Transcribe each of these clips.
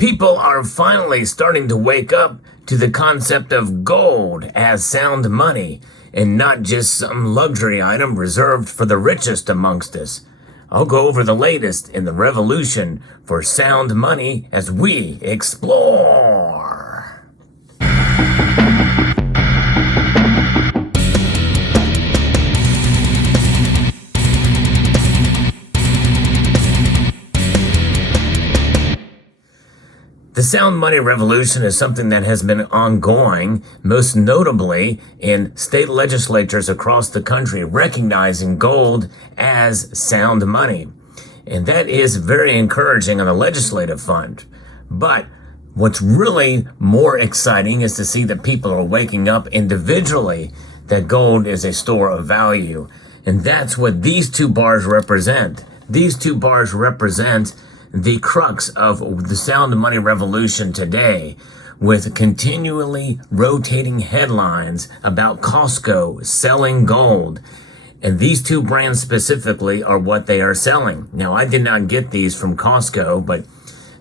People are finally starting to wake up to the concept of gold as sound money and not just some luxury item reserved for the richest amongst us. I'll go over the latest in the revolution for sound money as we explore. The sound money revolution is something that has been ongoing, most notably in state legislatures across the country recognizing gold as sound money. And that is very encouraging on the legislative front. But what's really more exciting is to see that people are waking up individually that gold is a store of value. And that's what these two bars represent. These two bars represent the crux of the sound money revolution today, with continually rotating headlines about Costco selling gold. And these two brands specifically are what they are selling. Now, I did not get these from Costco, but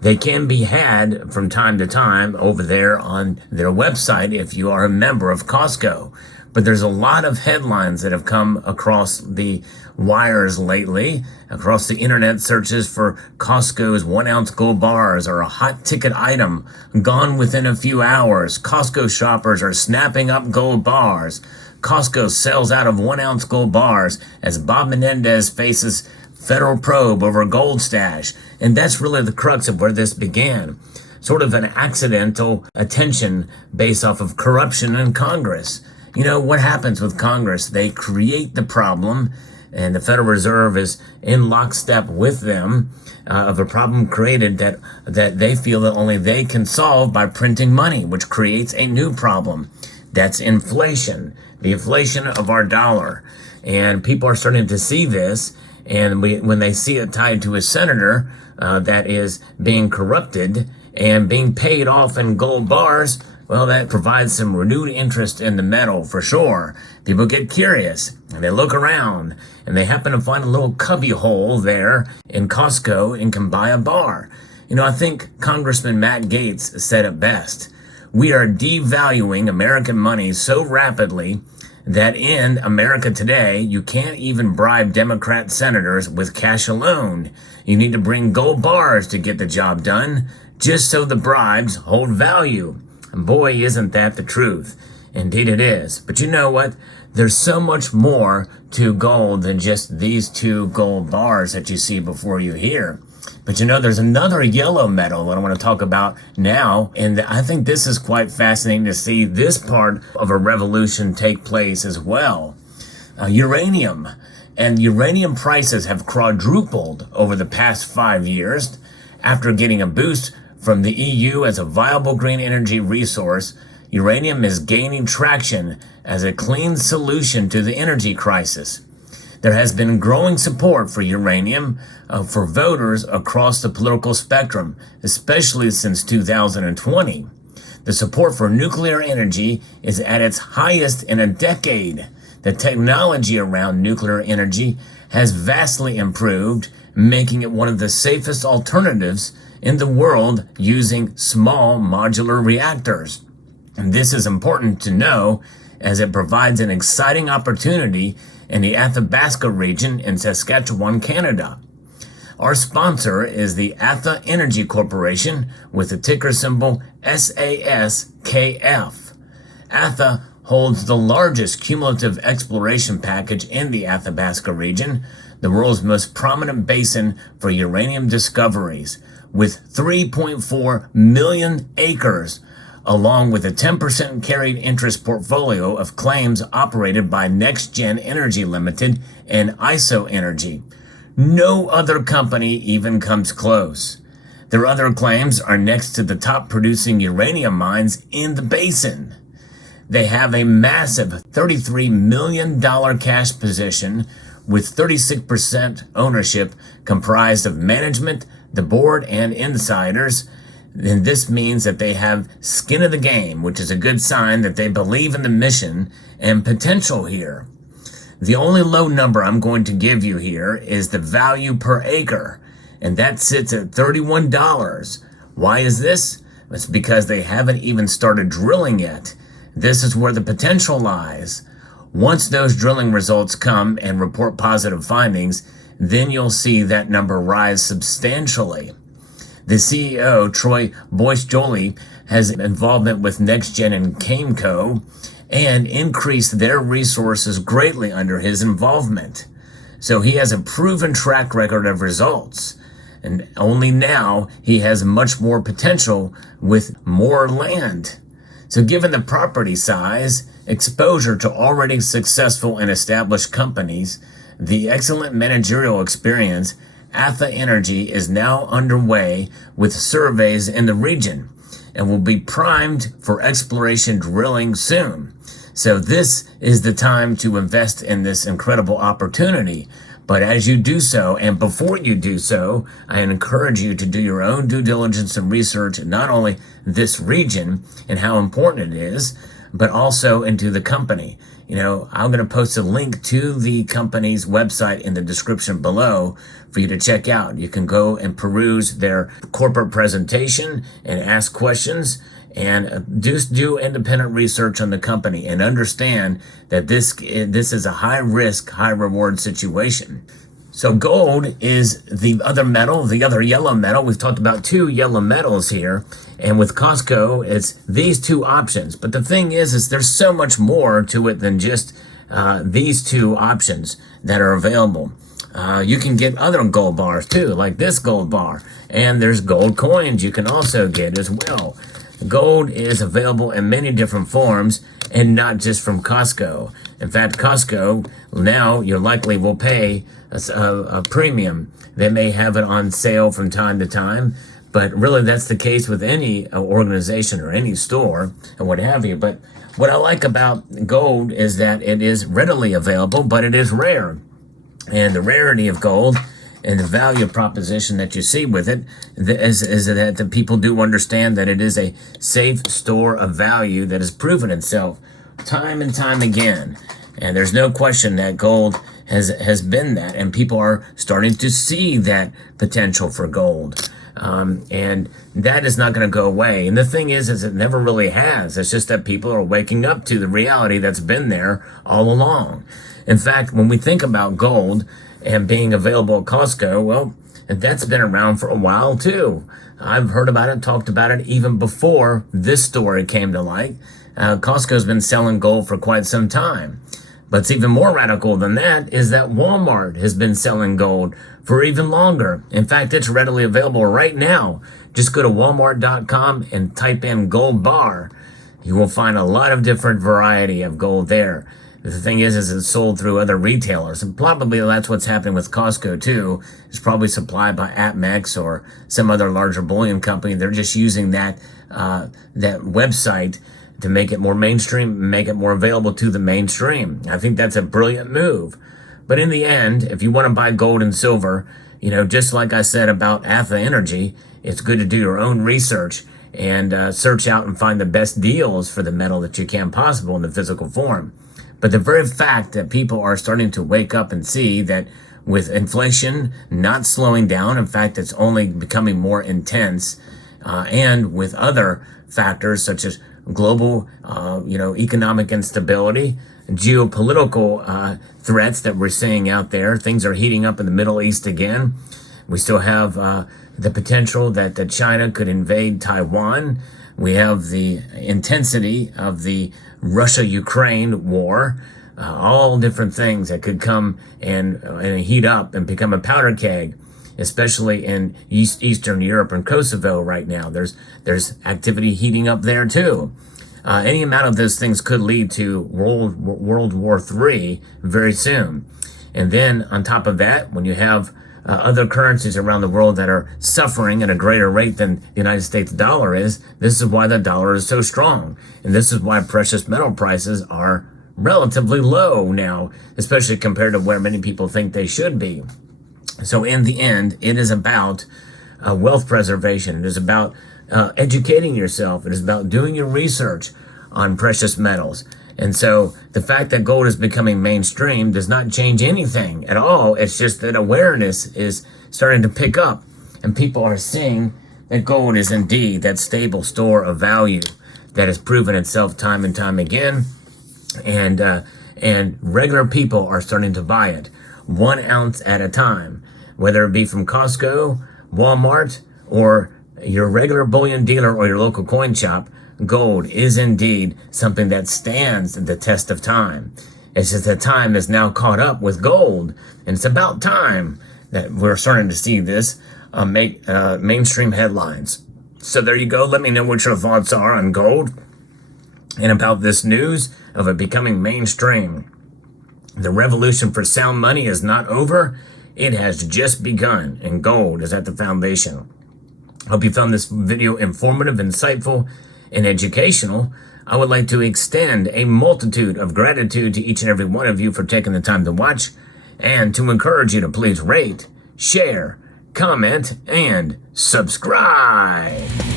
they can be had from time to time over there on their website if you are a member of Costco. But there's a lot of headlines that have come across the wires lately, across the internet searches for Costco's 1 ounce gold bars are a hot ticket item, gone within a few hours. Costco shoppers are snapping up gold bars. Costco sells out of 1 ounce gold bars as Bob Menendez faces federal probe over gold stash. And that's really the crux of where this began. Sort of an accidental attention based off of corruption in Congress. You know, what happens with Congress? They create the problem, and the Federal Reserve is in lockstep with them of a problem created that they feel that only they can solve by printing money, which creates a new problem. That's inflation, the inflation of our dollar. And people are starting to see this, and when they see it tied to a senator that is being corrupted and being paid off in gold bars, well, that provides some renewed interest in the metal for sure. People get curious and they look around and they happen to find a little cubby hole there in Costco and can buy a bar. You know, I think Congressman Matt Gaetz said it best. We are devaluing American money so rapidly that in America today, you can't even bribe Democrat senators with cash alone. You need to bring gold bars to get the job done, just so the bribes hold value. And boy, isn't that the truth. Indeed it is. But you know what? There's so much more to gold than just these two gold bars that you see before you here. But you know, there's another yellow metal that I want to talk about now. And I think this is quite fascinating to see this part of a revolution take place as well. Uranium. And uranium prices have quadrupled over the past 5 years after getting a boost from the EU as a viable green energy resource. Uranium is gaining traction as a clean solution to the energy crisis. There has been growing support for uranium for voters across the political spectrum, especially since 2020. The support for nuclear energy is at its highest in a decade. The technology around nuclear energy has vastly improved, making it one of the safest alternatives in the world using small modular reactors. And this is important to know as it provides an exciting opportunity in the Athabasca region in Saskatchewan, Canada. Our sponsor is the Atha Energy Corporation with the ticker symbol SASKF. Atha holds the largest cumulative exploration package in the Athabasca region, the world's most prominent basin for uranium discoveries, with 3.4 million acres, along with a 10% carried interest portfolio of claims operated by Next Gen Energy Limited and ISO Energy. No other company even comes close. Their other claims are next to the top producing uranium mines in the basin. They have a massive $33 million cash position with 36% ownership comprised of management, the board, and insiders. Then this means that they have skin in the game, which is a good sign that they believe in the mission and potential here. The only low number I'm going to give you here is the value per acre, and that sits at $31, Why is this? It's because they haven't even started drilling yet. This is where the potential lies. Once those drilling results come and report positive findings, then you'll see that number rise substantially. The CEO, Troy Boyce-Joly, has involvement with NextGen and Cameco and increased their resources greatly under his involvement. So he has a proven track record of results. And only now he has much more potential with more land. So given the property size, exposure to already successful and established companies, the excellent managerial experience, Atha Energy is now underway with surveys in the region and will be primed for exploration drilling soon. So this is the time to invest in this incredible opportunity. But as you do so, and before you do so, I encourage you to do your own due diligence and research, not only this region and how important it is, but also into the company. I'm going to post a link to the company's website in the description below for you to check out. You can go and peruse their corporate presentation and ask questions and do independent research on the company and understand that this is a high risk, high reward situation. So gold is the other metal, the other yellow metal. We've talked about two yellow metals here. And with Costco, it's these two options. But the thing is there's so much more to it than just these two options that are available. You can get other gold bars too, like this gold bar. And there's gold coins you can also get as well. Gold is available in many different forms and not just from Costco. In fact, Costco, now you likely will pay a premium. They may have it on sale from time to time, but really that's the case with any organization or any store and what have you. But what I like about gold is that it is readily available, but it is rare. And the rarity of gold and the value proposition that you see with it is that the people do understand that it is a safe store of value that has proven itself time and time again. And there's no question that gold has been that, and people are starting to see that potential for gold. And that is not going to go away. And the thing is it never really has. It's just that people are waking up to the reality that's been there all along. In fact, when we think about gold and being available at Costco, well, that's been around for a while too. I've heard about it, talked about it even before this story came to light. Costco's been selling gold for quite some time. But it's even more radical than that is that Walmart has been selling gold for even longer. In fact, it's readily available right now. Just go to walmart.com and type in gold bar. You will find a lot of different variety of gold there. The thing is it's sold through other retailers, and probably that's what's happening with Costco too. It's probably supplied by APMEX or some other larger bullion company. They're just using that website to make it more mainstream, make it more available to the mainstream. I think that's a brilliant move. But in the end, if you want to buy gold and silver, just like I said about Atha Energy, it's good to do your own research and search out and find the best deals for the metal that you can possible in the physical form. But the very fact that people are starting to wake up and see that with inflation not slowing down, in fact, it's only becoming more intense, and with other factors such as global, economic instability, geopolitical threats that we're seeing out there. Things are heating up in the Middle East again. We still have the potential that China could invade Taiwan. We have the intensity of the Russia-Ukraine war, all different things that could come and heat up and become a powder keg, especially in Eastern Europe and Kosovo right now. There's activity heating up there too. Any amount of those things could lead to World War III very soon. And then on top of that, when you have other currencies around the world that are suffering at a greater rate than the United States dollar is, this is why the dollar is so strong. And this is why precious metal prices are relatively low now, especially compared to where many people think they should be. So in the end, it is about wealth preservation. It is about educating yourself. It is about doing your research on precious metals. And so the fact that gold is becoming mainstream does not change anything at all. It's just that awareness is starting to pick up, and people are seeing that gold is indeed that stable store of value that has proven itself time and time again. And regular people are starting to buy it 1 ounce at a time, whether it be from Costco, Walmart, or your regular bullion dealer or your local coin shop. Gold is indeed something that stands the test of time. It's just that time is now caught up with gold, and it's about time that we're starting to see this make mainstream headlines. So there you go. Let me know what your thoughts are on gold and about this news of it becoming mainstream. The revolution for sound money is not over. It has just begun, and gold is at the foundation. Hope you found this video informative, insightful, and educational. I would like to extend a multitude of gratitude to each and every one of you for taking the time to watch, and to encourage you to please rate, share, comment, and subscribe.